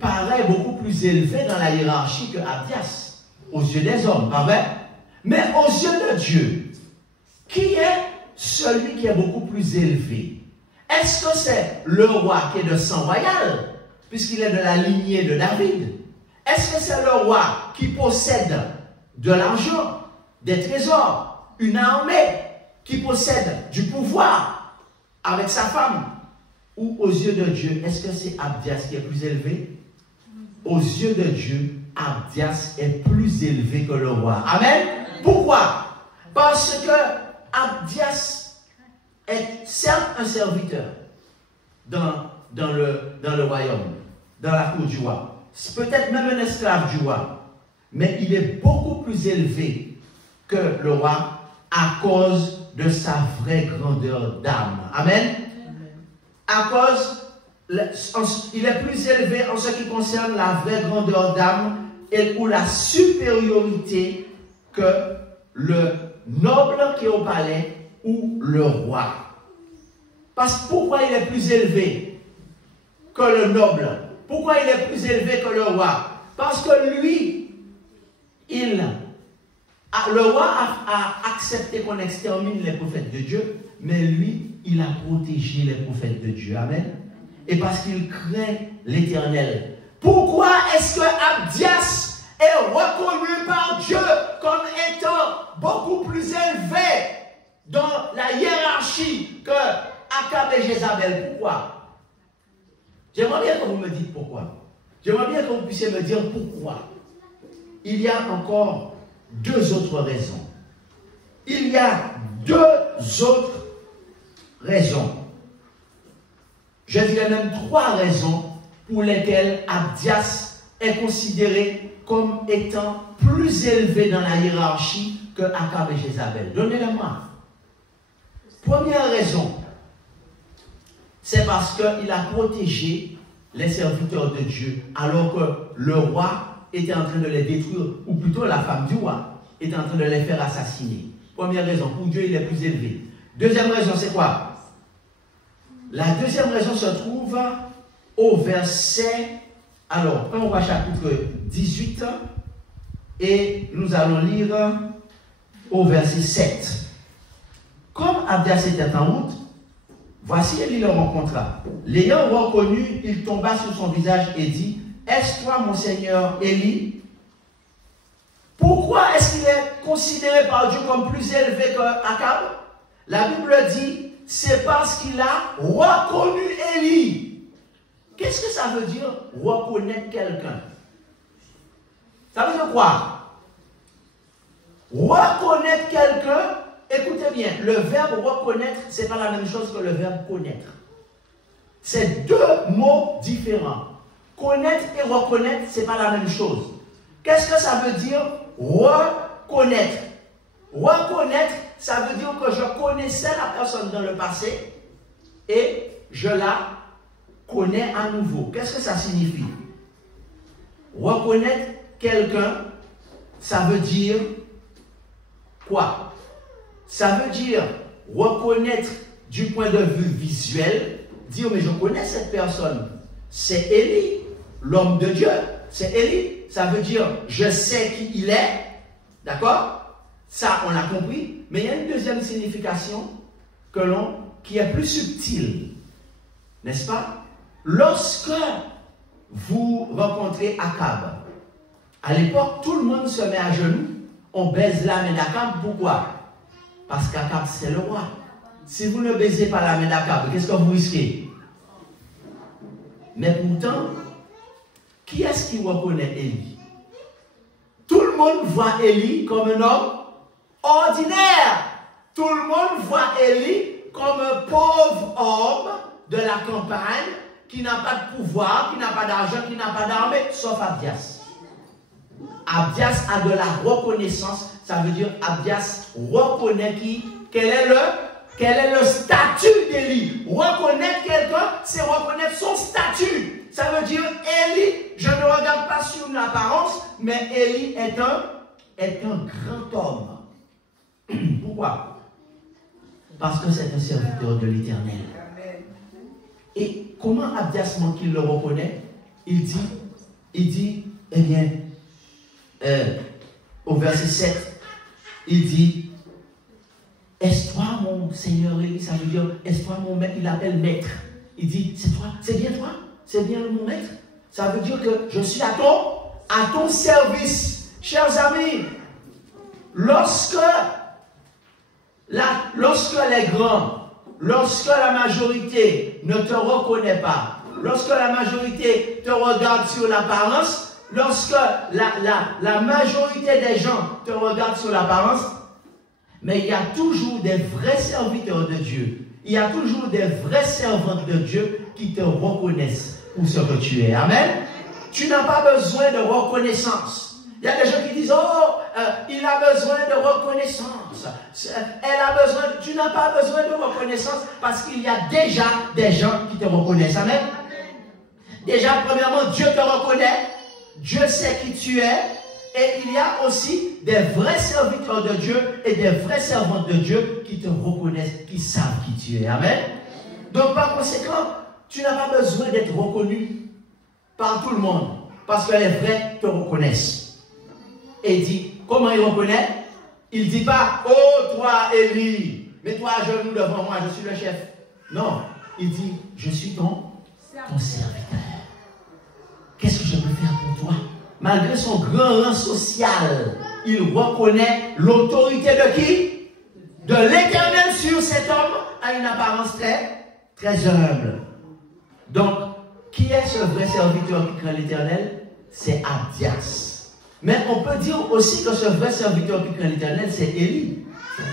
paraît beaucoup plus élevé dans la hiérarchie que Abdias, aux yeux des hommes, pas vrai? Mais aux yeux de Dieu, qui est celui qui est beaucoup plus élevé? Est-ce que c'est le roi qui est de sang royal, puisqu'il est de la lignée de David? Est-ce que c'est le roi qui possède de l'argent, des trésors, une armée, qui possède du pouvoir avec sa femme? Ou aux yeux de Dieu, est-ce que c'est Abdias qui est plus élevé? Aux yeux de Dieu, Abdias est plus élevé que le roi. Amen. Pourquoi? Parce que Abdias est certes un serviteur dans le royaume, dans la cour du roi. C'est peut-être même un esclave du roi. Mais il est beaucoup plus élevé que le roi à cause de sa vraie grandeur d'âme. Amen. À cause, il est plus élevé en ce qui concerne la vraie grandeur d'âme ou la supériorité que le noble qui est au palais ou le roi. Pourquoi il est plus élevé que le noble? Pourquoi il est plus élevé que le roi? Parce que lui, il le roi a accepté qu'on extermine les prophètes de Dieu, mais lui, il a protégé les prophètes de Dieu. Amen. Et parce qu'il craint l'Éternel. Pourquoi est-ce que Abdias est reconnu par Dieu comme étant beaucoup plus élevé dans la hiérarchie que Akab et Jézabel? Pourquoi? J'aimerais bien que vous me dites pourquoi. J'aimerais bien que vous puissiez me dire pourquoi. Il y a encore deux autres raisons. Il y a deux autres raisons. Je dirais même trois raisons pour lesquelles Abdias est considéré comme étant plus élevé dans la hiérarchie que Akab et Jézabel. Donnez-le-moi. Première raison, c'est parce qu'il a protégé les serviteurs de Dieu, alors que le roi était en train de les détruire, ou plutôt la femme du roi était en train de les faire assassiner. Première raison, pour Dieu, il est plus élevé. Deuxième raison, c'est quoi? La deuxième raison se trouve au verset, alors, on va chapitre 18, et nous allons lire au verset 7. Comme Abdias était en route, voici Élie le rencontra. L'ayant reconnu, il tomba sur son visage et dit, est-ce toi, mon Seigneur Élie? Pourquoi est-ce qu'il est considéré par Dieu comme plus élevé qu'Akab? La Bible dit, c'est parce qu'il a reconnu Élie. Qu'est-ce que ça veut dire, reconnaître quelqu'un? Ça veut dire quoi? Reconnaître quelqu'un, écoutez bien, le verbe reconnaître, ce n'est pas la même chose que le verbe connaître. C'est deux mots différents. Connaître et reconnaître, ce n'est pas la même chose. Qu'est-ce que ça veut dire reconnaître? Reconnaître, ça veut dire que je connaissais la personne dans le passé et je la connais à nouveau. Qu'est-ce que ça signifie? Reconnaître quelqu'un, ça veut dire quoi? Ça veut dire reconnaître du point de vue visuel, dire mais je connais cette personne. C'est Élie, l'homme de Dieu. C'est Élie. Ça veut dire je sais qui il est. D'accord? Ça, on l'a compris. Mais il y a une deuxième signification qui est plus subtile. N'est-ce pas? Lorsque vous rencontrez Akab, à l'époque, tout le monde se met à genoux. On baise la main d'Akab. Pourquoi? Parce qu'Akab, c'est le roi. Si vous ne baisez pas la main d'Akab, qu'est-ce que vous risquez? Mais pourtant, qui est-ce qui reconnaît Élie? Tout le monde voit Élie comme un homme ordinaire. Tout le monde voit Élie comme un pauvre homme de la campagne qui n'a pas de pouvoir, qui n'a pas d'argent, qui n'a pas d'armée, sauf Abdias. Abdias a de la reconnaissance, ça veut dire Abdias reconnaît quel est le statut d'Élie. Reconnaître quelqu'un, c'est reconnaître son statut. Ça veut dire Élie, je ne regarde pas sur l'apparence, mais Élie est un grand homme. Pourquoi? Parce que c'est un serviteur de l'Éternel. Et comment Abdias qu'il le reconnaît? Il dit, eh bien, au verset 7, il dit, est-ce toi mon Seigneur Élie? Ça veut dire, est-ce toi mon maître? Il appelle maître. Il dit, c'est toi, c'est bien toi? C'est bien mon maître? Ça veut dire que je suis à ton service. Chers amis, lorsque les grands, lorsque la majorité ne te reconnaît pas, lorsque la majorité te regarde sur l'apparence, lorsque la majorité des gens te regardent sur l'apparence, mais il y a toujours des vrais serviteurs de Dieu. Il y a toujours des vrais servantes de Dieu qui te reconnaissent pour ce que tu es. Amen. Tu n'as pas besoin de reconnaissance. Il y a des gens qui disent, oh, il a besoin de reconnaissance. Tu n'as pas besoin de reconnaissance parce qu'il y a déjà des gens qui te reconnaissent. Amen. Déjà, premièrement, Dieu te reconnaît. Dieu sait qui tu es. Et il y a aussi des vrais serviteurs de Dieu et des vrais servantes de Dieu qui te reconnaissent, qui savent qui tu es. Amen. Donc, par conséquent, tu n'as pas besoin d'être reconnu par tout le monde parce que les vrais te reconnaissent. Et il dit, comment il reconnaît? Il ne dit pas, oh toi Élie, mets-toi à genoux devant moi, je suis le chef. Non, il dit, je suis ton serviteur. Qu'est-ce que je peux faire pour toi? Malgré son grand rang social, il reconnaît l'autorité de qui? De l'Éternel sur cet homme à une apparence très humble. Donc, qui est ce vrai serviteur qui craint l'Éternel? C'est Abdias. Mais on peut dire aussi que ce vrai serviteur qui craint l'Éternel, c'est Élie.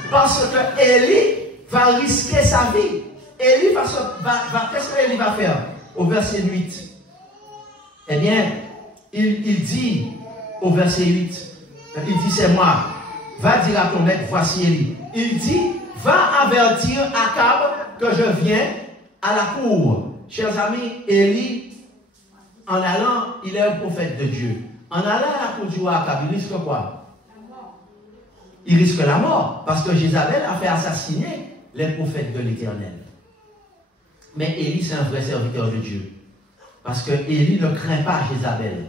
Parce que Élie va risquer sa vie. Élie qu'est-ce que Élie va faire? Au verset 8. Eh bien, il dit au verset 8, il dit, c'est moi. Va dire à ton maître, voici Élie. Il dit, va avertir Akab que je viens à la cour. Chers amis, Élie, en allant, il est un prophète de Dieu. En allant à la cour du roi Akab, il risque quoi? Il risque la mort, parce que Jézabel a fait assassiner les prophètes de l'Éternel. Mais Élie, c'est un vrai serviteur de Dieu. Parce que Élie ne craint pas Jézabel.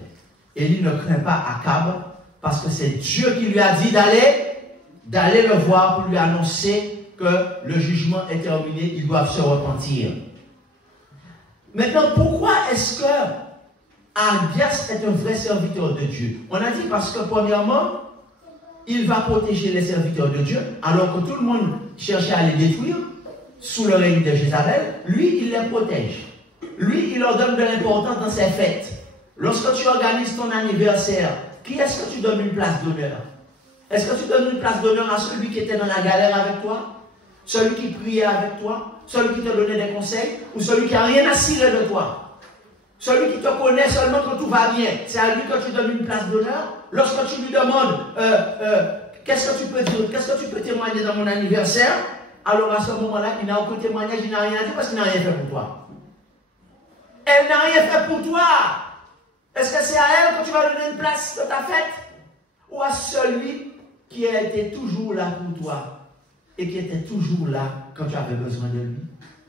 Élie ne craint pas Akab, parce que c'est Dieu qui lui a dit d'aller le voir pour lui annoncer que le jugement est terminé, ils doivent se repentir. Maintenant, pourquoi est-ce que Abdias est un vrai serviteur de Dieu? On a dit parce que premièrement, il va protéger les serviteurs de Dieu, alors que tout le monde cherchait à les détruire sous le règne de Jézabel. Lui, il les protège. Lui, il leur donne de l'importance dans ses fêtes. Lorsque tu organises ton anniversaire, qui est-ce que tu donnes une place d'honneur? Est-ce que tu donnes une place d'honneur à celui qui était dans la galère avec toi? Celui qui priait avec toi? Celui qui te donnait des conseils? Ou celui qui n'a rien à cirer de toi? Celui qui te connaît seulement quand tout va bien, c'est à lui que tu donnes une place d'honneur? Lorsque tu lui demandes, qu'est-ce que tu peux dire? Qu'est-ce que tu peux témoigner dans mon anniversaire? Alors à ce moment-là, il n'a aucun témoignage, il n'a rien à dire parce qu'il n'a rien fait pour toi. Elle n'a rien fait pour toi. Est-ce que c'est à elle que tu vas donner une place de ta fête? Ou à celui qui a été toujours là pour toi et qui était toujours là quand tu avais besoin de lui?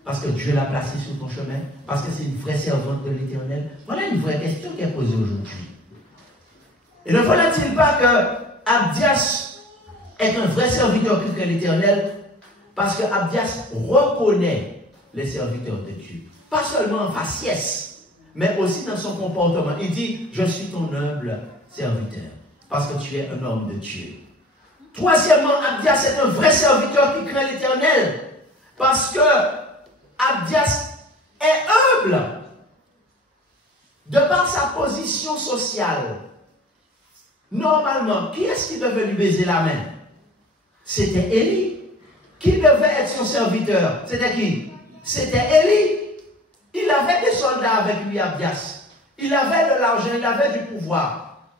Parce que Dieu l'a placé sur ton chemin, parce que c'est une vraie servante de l'Éternel. Voilà une vraie question qui est posée aujourd'hui. Et ne faudrait-il pas que Abdias est un vrai serviteur qui craint l'Éternel, parce que Abdias reconnaît les serviteurs de Dieu. Pas seulement en faciès, mais aussi dans son comportement. Il dit, je suis ton humble serviteur, parce que tu es un homme de Dieu. Troisièmement, Abdias est un vrai serviteur qui craint l'Éternel, parce que Abdias est humble. De par sa position sociale, normalement, qui est-ce qui devait lui baiser la main? C'était Élie. Qui devait être son serviteur? C'était qui? C'était Élie. Il avait des soldats avec lui, Abdias. Il avait de l'argent, il avait du pouvoir.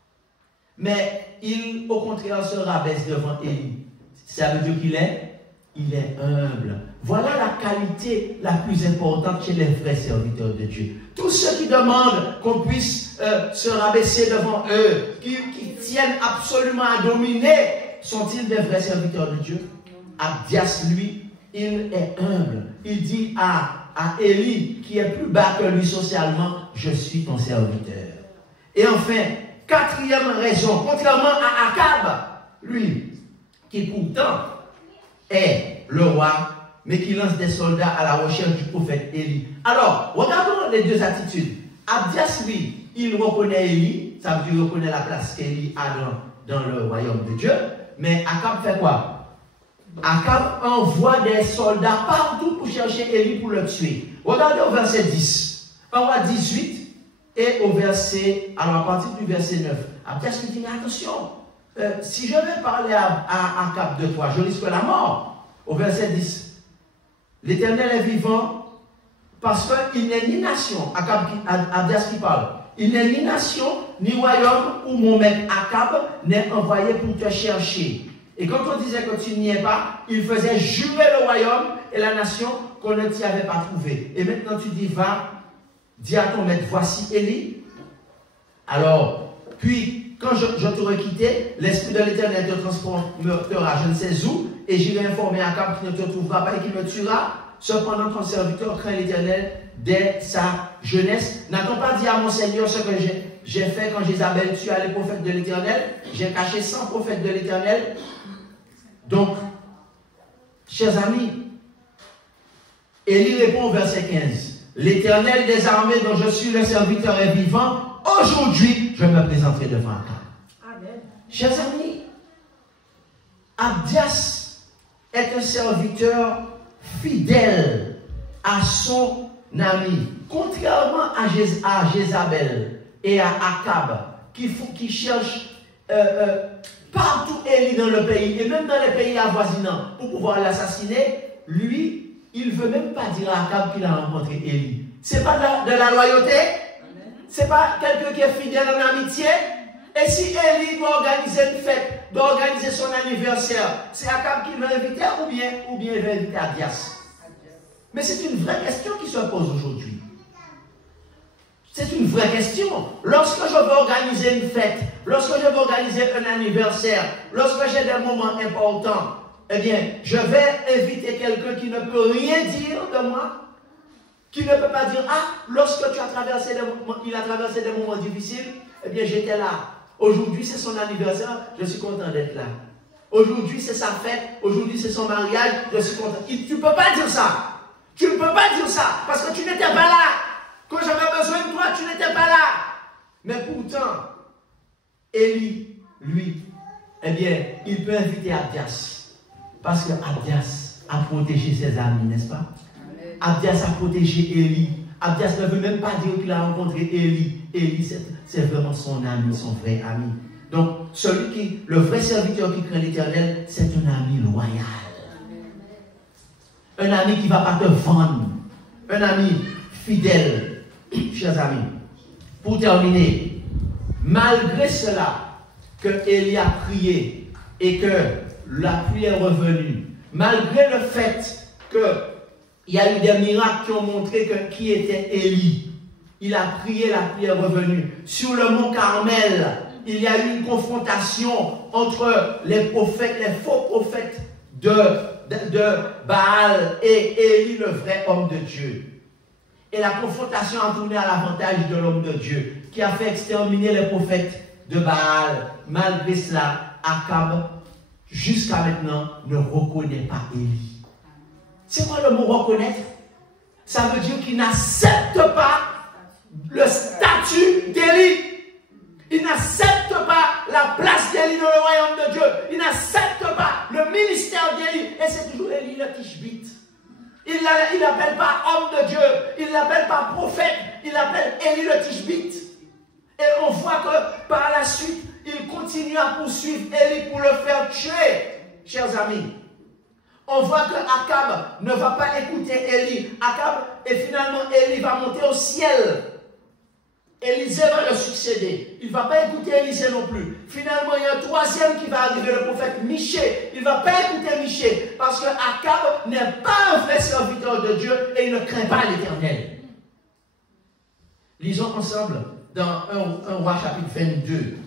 Mais il, au contraire, se rabaisse devant Élie. Ça veut dire qu'il est? Il est humble. Voilà la qualité la plus importante chez les vrais serviteurs de Dieu. Tous ceux qui demandent qu'on puisse se rabaisser devant eux, qui tiennent absolument à dominer, sont-ils des vrais serviteurs de Dieu? Abdias, lui, il est humble. Il dit à Élie, qui est plus bas que lui socialement, je suis ton serviteur. Et enfin, quatrième raison, contrairement à Akab, lui, qui pourtant est le roi, mais qui lance des soldats à la recherche du prophète Élie. Alors, regardons les deux attitudes. Abdias, lui, il reconnaît Élie, ça veut dire qu'il reconnaît la place qu'Élie a dans le royaume de Dieu, mais Akab fait quoi? Akab envoie des soldats partout pour chercher Élie pour le tuer. Regardez au verset 10, au 18 et au verset, alors à partir du verset 9. Abdias lui dit, mais attention, si je vais parler à Akab de toi, je risque la mort. Au verset 10, l'Éternel est vivant parce qu'il n'est ni nation, Abdias qui parle, il n'est ni nation, ni royaume où mon maître Akab n'est envoyé pour te chercher. Et quand on disait que tu n'y es pas, il faisait jurer le royaume et la nation qu'on ne t'y avait pas trouvé. Et maintenant tu dis, va, dis à ton maître, voici Élie. Alors, puis, quand je t'aurai quitté, l'Esprit de l'Éternel te transportera je ne sais où, et j'irai informer Akab qui ne te trouvera pas et qui me tuera. Cependant, ton serviteur craint l'Éternel dès sa jeunesse. N'a-t-on pas dit à mon Seigneur ce que j'ai fait quand Jézabel tua les prophètes de l'Éternel? J'ai caché 100 prophètes de l'Éternel. Donc, chers amis, Élie répond au verset 15. L'Éternel des armées dont je suis le serviteur est vivant. Aujourd'hui, je me présenterai devant Akab. Amen. Chers amis, Abdias est un serviteur fidèle à son ami. Contrairement à Jézabel et à Akab, qui cherchent partout Élie dans le pays, et même dans les pays avoisinants, pour pouvoir l'assassiner, lui, il ne veut même pas dire à Akab qu'il a rencontré Élie. Ce n'est pas de la loyauté, ce n'est pas quelqu'un qui est fidèle en amitié. Et si Élie doit organiser une fête, doit organiser son anniversaire, c'est Akab qui va inviter ou bien il va inviter Abdias? Mais c'est une vraie question qui se pose aujourd'hui. C'est une vraie question. Lorsque je veux organiser une fête, lorsque je veux organiser un anniversaire, lorsque j'ai des moments importants, eh bien, je vais inviter quelqu'un qui ne peut rien dire de moi, qui ne peut pas dire, ah, lorsque il a traversé des moments difficiles, eh bien, j'étais là. Aujourd'hui, c'est son anniversaire, je suis content d'être là. Aujourd'hui, c'est sa fête, aujourd'hui, c'est son mariage, je suis content. Tu ne peux pas dire ça. Tu ne peux pas dire ça, parce que tu n'étais pas là. Quand j'avais besoin de toi, tu n'étais pas là. Mais pourtant, Élie, lui, eh bien, il peut inviter Abdias. Parce que Abdias a protégé ses amis, n'est-ce pas? Abdias a protégé Élie. Abdias ne veut même pas dire qu'il a rencontré Élie. Élie, c'est vraiment son ami, son vrai ami. Donc, le vrai serviteur qui craint l'Éternel, c'est un ami loyal. Un ami qui ne va pas te vendre. Un ami fidèle. Chers amis, pour terminer, malgré cela que Élie a prié et que la pluie est revenue, malgré le fait qu'il y a eu des miracles qui ont montré qui était Élie, il a prié, la pluie est revenue. Sur le mont Carmel, il y a eu une confrontation entre les prophètes, les faux prophètes de Baal et Élie, le vrai homme de Dieu. Et la confrontation a tourné à l'avantage de l'homme de Dieu, qui a fait exterminer les prophètes de Baal. Malgré cela, Akab, jusqu'à maintenant, ne reconnaît pas Élie. C'est quoi le mot reconnaître? Ça veut dire qu'il n'accepte pas le statut d'Élie. Il n'accepte pas la place d'Élie dans le royaume de Dieu. Il n'accepte pas le ministère d'Élie. Et c'est toujours Élie le Tishbite. Il n'appelle pas homme de Dieu. Il ne l'appelle pas prophète. Il l'appelle Élie le Tishbite. Et on voit que par la suite, il continue à poursuivre Élie pour le faire tuer. Chers amis, on voit que Akab ne va pas écouter Élie. Akab, et finalement, Élie va monter au ciel. Élisée va le succéder. Il ne va pas écouter Élisée non plus. Finalement, il y a un troisième qui va arriver, le prophète Michée. Il ne va pas écouter Michée parce que Akab n'est pas un vrai serviteur de Dieu et il ne craint pas l'Éternel. Lisons ensemble dans 1 Roi chapitre 22.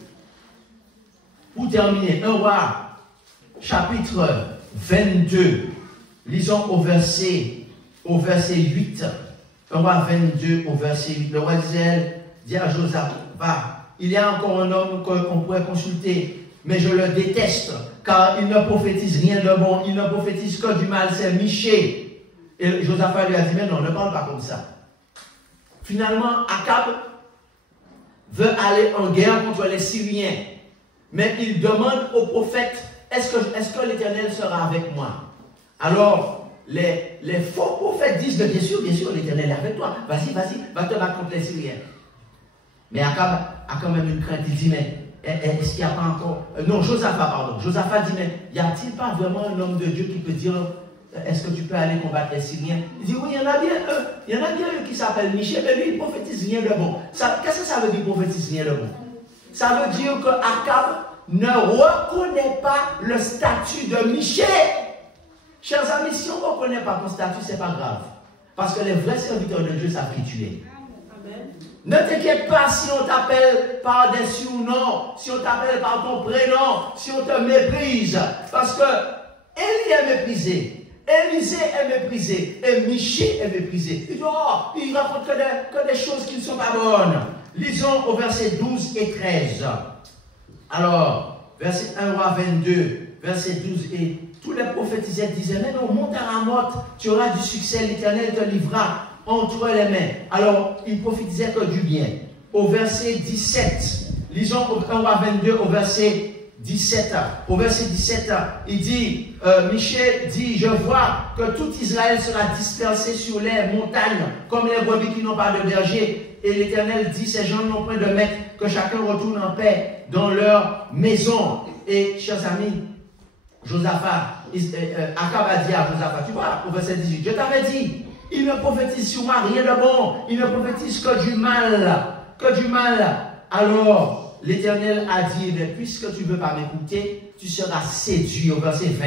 Pour terminer, 1 Roi chapitre 22. Lisons au verset 8. 1 Roi 22 au verset 8. Le roi d'Israël dit à Josaphat, va, il y a encore un homme qu'on pourrait consulter, mais je le déteste, car il ne prophétise rien de bon, il ne prophétise que du mal, c'est Michée. Et Josaphat lui a dit, mais non, ne parle pas comme ça. Finalement, Akab veut aller en guerre contre les Syriens, mais il demande au prophète, est-ce que l'Éternel sera avec moi? Alors, les faux prophètes disent, bien sûr, l'Éternel est avec toi. Vas-y, va te battre contre les Syriens. Mais Akab a quand même une crainte. Il dit, mais est-ce qu'il n'y a pas encore... non, Josaphat, pardon. Josaphat dit, mais y a-t-il pas vraiment un homme de Dieu qui peut dire, est-ce que tu peux aller combattre les Syriens? Il dit, oui, il y en a bien un qui s'appelle Michée, mais lui, il prophétise rien de bon. Qu'est-ce que ça veut dire, prophétise rien de bon? Ça veut dire que Akab ne reconnaît pas le statut de Michée. Chers amis, si on ne reconnaît pas ton statut, ce n'est pas grave. Parce que les vrais serviteurs de Dieu savent qui tu es. Amen. Ne t'inquiète pas si on t'appelle par des surnoms, si on t'appelle par ton prénom, si on te méprise. Parce que Élie est méprisé, Élisée est méprisé, et Michée est méprisé. Il dit, oh, il raconte que des choses qui ne sont pas bonnes. Lisons au verset 12 et 13. Alors, verset 1 Roi 22, verset 12 et tous les prophétisaient disaient, mais non, monte à Ramoth, tu auras du succès, l'Éternel te livrera entre les mains. Alors, il prophétisait que du bien. Au verset 17, lisons au 1 à 22, au verset 17. Au verset 17, il dit, Michée dit, je vois que tout Israël sera dispersé sur les montagnes, comme les brebis qui n'ont pas de berger. Et l'Éternel dit, ces gens n'ont point de maître, que chacun retourne en paix dans leur maison. Et, chers amis, Josaphat, Akab a dit à Josaphat, tu vois, au verset 18, je t'avais dit, il ne prophétise sur moi rien de bon, il ne prophétise que du mal, que du mal. Alors, l'Éternel a dit, mais puisque tu ne veux pas m'écouter, tu seras séduit, au verset 20.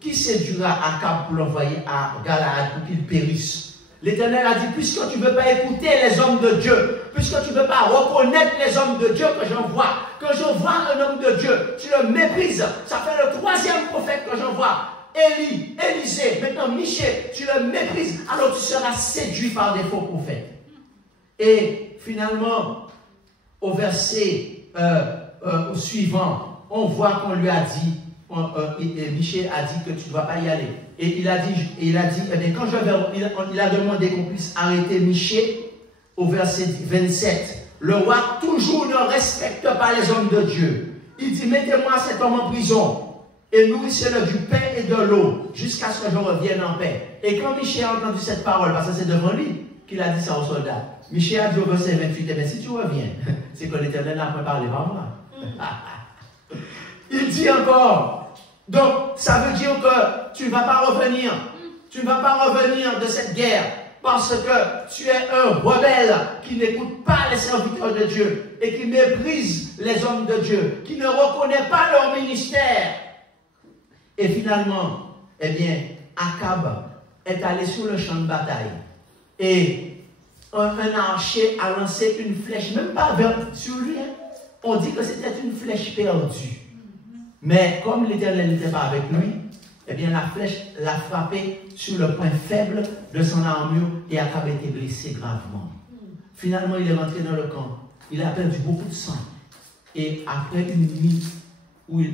Qui séduira Akab pour l'envoyer à Galaad pour qu'il périsse? L'Éternel a dit, puisque tu ne veux pas écouter les hommes de Dieu, puisque tu ne veux pas reconnaître les hommes de Dieu que j'envoie, quand je vois un homme de Dieu, tu le méprises. Ça fait le 3e prophète que j'envoie. Élie, Élisée, maintenant Michée, tu le méprises. Alors tu seras séduit par des faux prophètes. Et finalement, au verset suivant, on voit qu'on lui a dit, Michée a dit que tu ne dois pas y aller. Et il a dit, eh bien, quand il a demandé qu'on puisse arrêter Michée, au verset 27, le roi toujours ne respecte pas les hommes de Dieu. Il dit, mettez-moi cet homme en prison et nourrissez-le du pain et de l'eau jusqu'à ce que je revienne en paix. Et quand Michée a entendu cette parole, parce que c'est devant lui qu'il a dit ça aux soldats, Michée a dit au verset 28, eh bien, si tu reviens, c'est que l'Éternel n'a pas parlé par moi. Il dit encore, donc ça veut dire que tu ne vas pas revenir. Tu ne vas pas revenir de cette guerre parce que tu es un rebelle qui n'écoute pas les serviteurs de Dieu et qui méprise les hommes de Dieu, qui ne reconnaît pas leur ministère. Et finalement, eh bien, Akab est allé sur le champ de bataille et un archer a lancé une flèche, même pas sur lui. On dit que c'était une flèche perdue. Mais comme l'Éternel n'était pas avec lui, eh bien la flèche l'a frappé sur le point faible de son armure et Akab a été blessé gravement. Finalement, il est rentré dans le camp. Il a perdu beaucoup de sang. Et après une nuit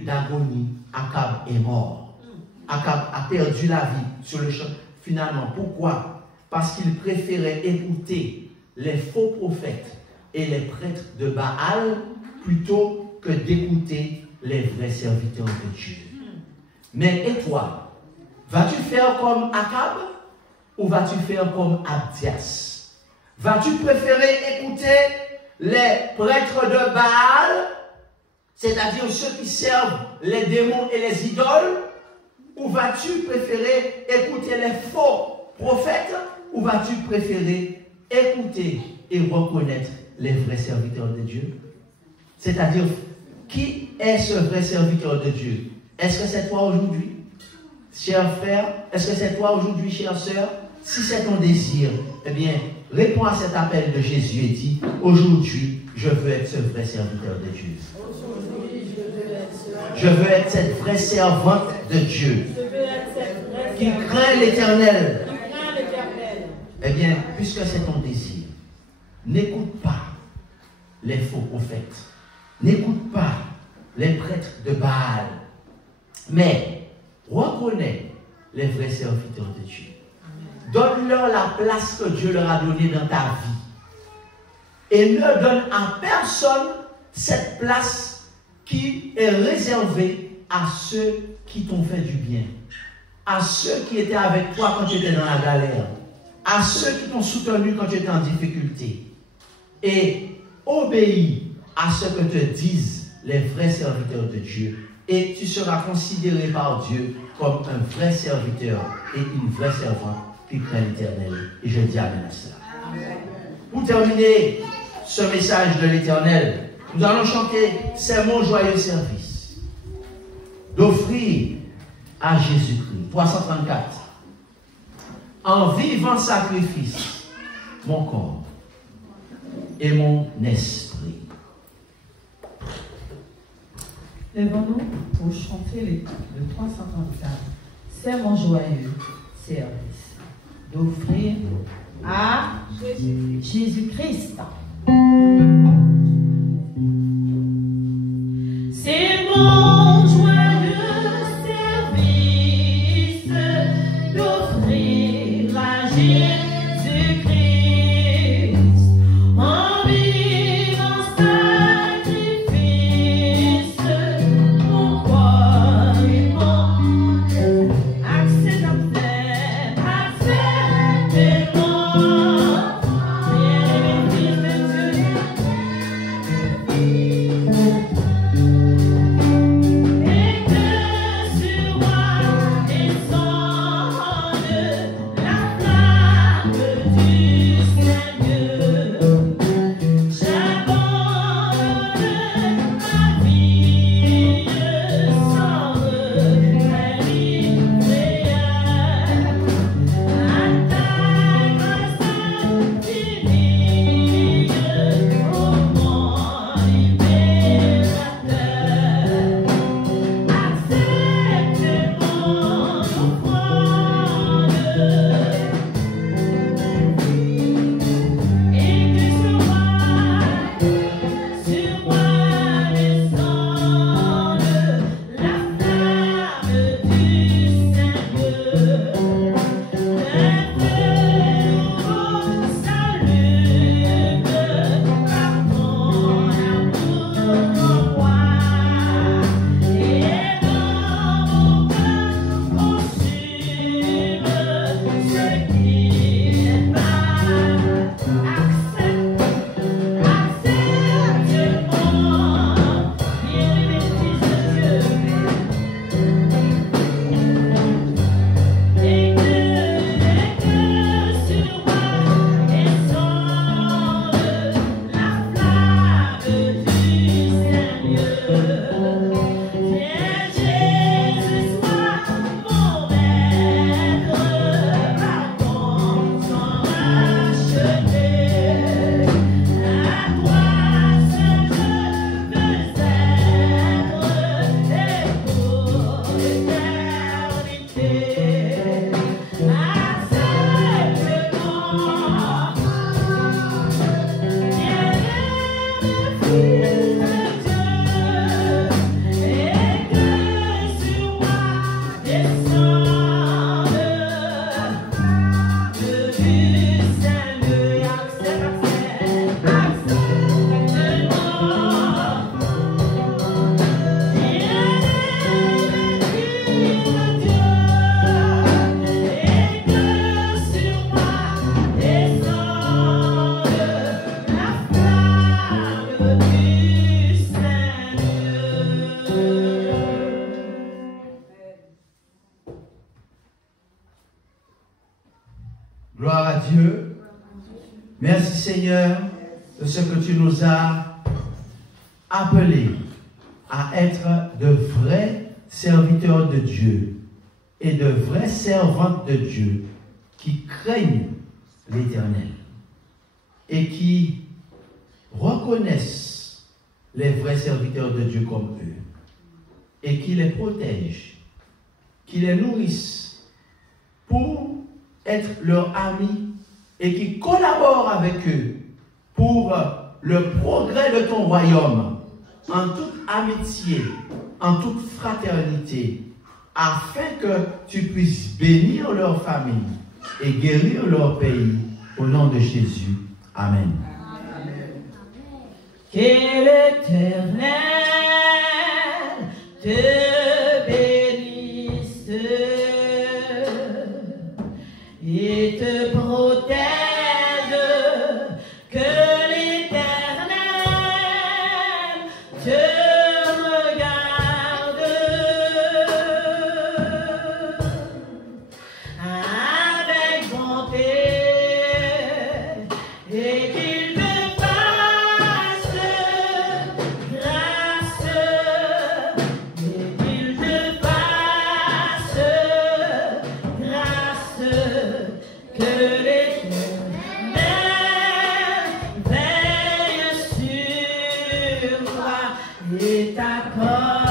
d'agonie, Akab est mort. Akab a perdu la vie sur le champ. Finalement, pourquoi? Parce qu'il préférait écouter les faux prophètes et les prêtres de Baal plutôt que d'écouter les vrais serviteurs de Dieu. Mais et toi, vas-tu faire comme Akab ou vas-tu faire comme Abdias? Vas-tu préférer écouter les prêtres de Baal, c'est-à-dire ceux qui servent les démons et les idoles, ou vas-tu préférer écouter les faux prophètes, ou vas-tu préférer écouter et reconnaître les vrais serviteurs de Dieu? C'est-à-dire, qui est ce vrai serviteur de Dieu? Est-ce que c'est toi aujourd'hui, cher frère? Est-ce que c'est toi aujourd'hui, chère sœur? Si c'est ton désir, eh bien, réponds à cet appel de Jésus et dis, aujourd'hui, je veux être ce vrai serviteur de Dieu. Je veux être cette vraie servante de Dieu qui craint l'Éternel. Eh bien, puisque c'est ton désir, n'écoute pas les faux prophètes. N'écoute pas les prêtres de Baal. Mais reconnais les vrais serviteurs de Dieu. Donne-leur la place que Dieu leur a donnée dans ta vie. Et ne donne à personne cette place qui est réservée à ceux qui t'ont fait du bien. À ceux qui étaient avec toi quand tu étais dans la galère. À ceux qui t'ont soutenu quand tu étais en difficulté. Et obéis à ce que te disent les vrais serviteurs de Dieu. Et tu seras considéré par Dieu comme un vrai serviteur et une vraie servante qui craint l'Éternel. Et je dis amen à cela. Pour terminer ce message de l'Éternel, nous allons chanter « C'est mon joyeux service » d'offrir à Jésus-Christ. 334. En vivant sacrifice, mon corps et mon esprit. Lèvons-nous pour chanter le 334. C'est mon joyeux service d'offrir à Jésus-Christ. C'est mon joyeux service. Gloire à Dieu. Merci Seigneur de ce que tu nous as appelés à être de vrais serviteurs de Dieu et de vraies servantes de Dieu qui craignent l'Éternel et qui reconnaissent les vrais serviteurs de Dieu comme eux et qui les protègent, qui les nourrissent pour être leurs amis et qui collaborent avec eux pour le progrès de ton royaume en toute amitié, en toute fraternité, afin que tu puisses bénir leur famille et guérir leur pays au nom de Jésus. Amen. Que l'Éternel te bénisse et te protège, que l'Éternel te regarde avec bonté et qu'il te fasse grâce, et qu'il te fasse grâce, que l'Éternel veille sur toi et t'accorde